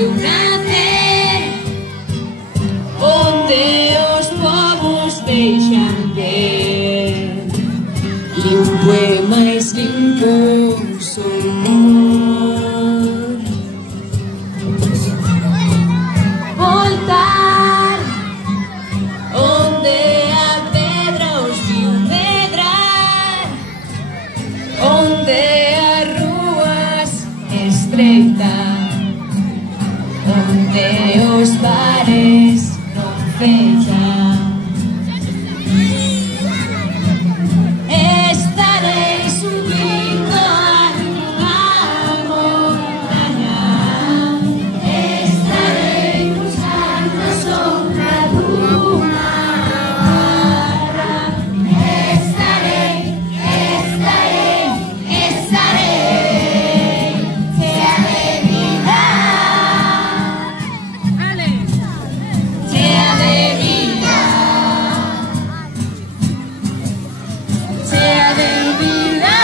viu nacer, onde os povos deixan ver, limpo e máis limpo sonor. Voltar onde a pedra os viu medrar, onde as ruas estreitas, onde os bares non fechan. Estarei subindo a montaña, estarei buscando a sombra dunha barra, estarei, chea de vida, chea de vida, chea de vida.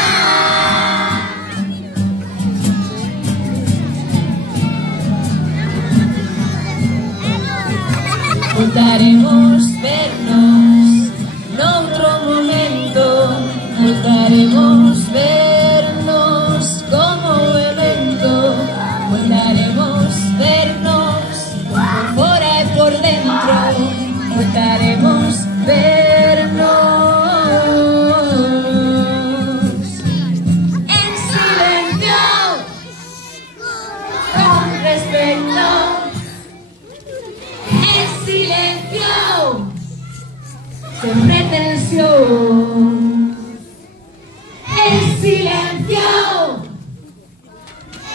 Voltaremos vernos noutro momento, voltaremos vernos como evento, voltaremos vernos por fora e por dentro, voltaremos vernos en silencio, con respeto, en silencio, sin pretensión, en silencio,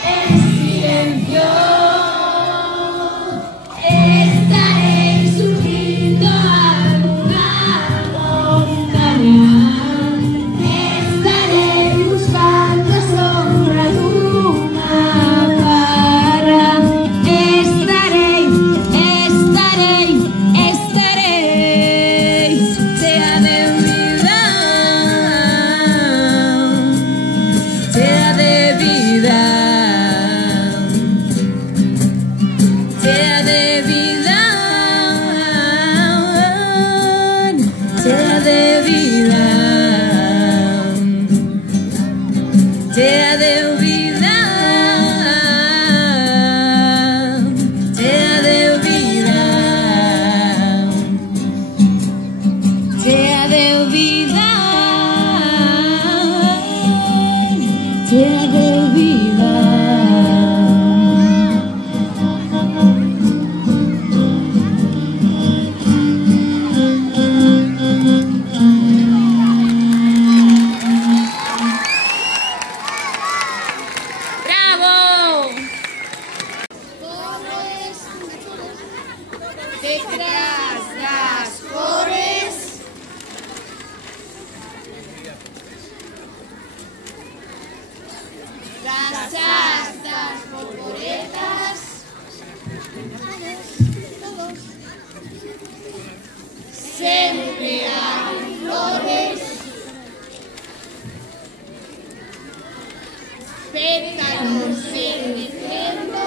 en silencio. Estarei subindo a unha montaña, estarei buscando a sombra dunha barra, estarei, chea de vida, chea de vida, chea de vida, chea de vida, chea de vida, chea de vida, chea de vida, chea de vida. ¡Bravo! Detrás das flores, das asas borboletas, sempre hai flores, pétalos envejeciendo.